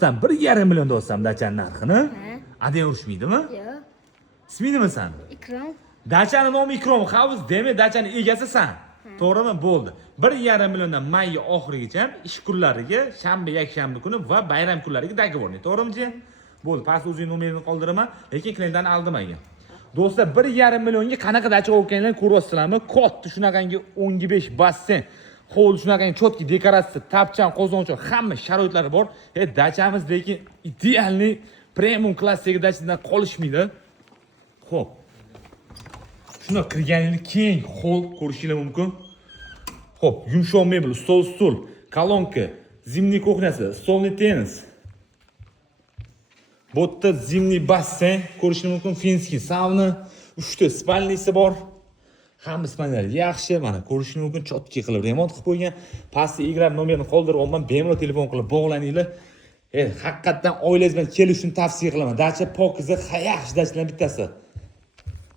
Do'stdan 1,5 million do'stam dachani narxini. Adang urishmaydimi? Yo'q. Isming nima san? Ikrom. Dachani nomi Ikrom, havuz demak dachani egasisan. To'g'rimi? Bo'ldi. 1,5 milliondan may oxirigacha ish kunlariga, shanba, yakshanba kuni va bayram kunlariga договорni. To'g'rimi? Bo'ldi. Past o'zing nomerini qoldiraman, lekin klientdan aldimagin. Do'stlar 1,5 millionga qanaqa dacha olganinglarni ko'ryapsizlarmi? Katta shunaqangi 15 basseyn, hovli shunaqangi chotki dekoratsiya, tapchan, qozoncha, hamma sharoitlari bor. Dachamiz lekin idealniy premium klassdagi dachadan qolishmaydi. Xo'p. Shuna kirganingni keng hol ko'rishingiz mumkin. Xo'p, yumshoq mebel, stol, stul, kolonka, zimniy kuxnyasi, stolni tennis. Bu yerda zimniy basseyn ko'rishingiz mumkin, finskiy sauna, 3 ta spalnisi bor. Hamma spalnilar yaxshi, mana ko'rishingiz mumkin, chotki qilib remont qilib qo'ygan. Pastda eglar nomerini qoldirib, bemalol telefon qilib bog'laninglar. Haqiqatan oilangiz bilan kelishni tavsiya qilaman. Dacha pokiza, yaxshi dachalardan bittasi.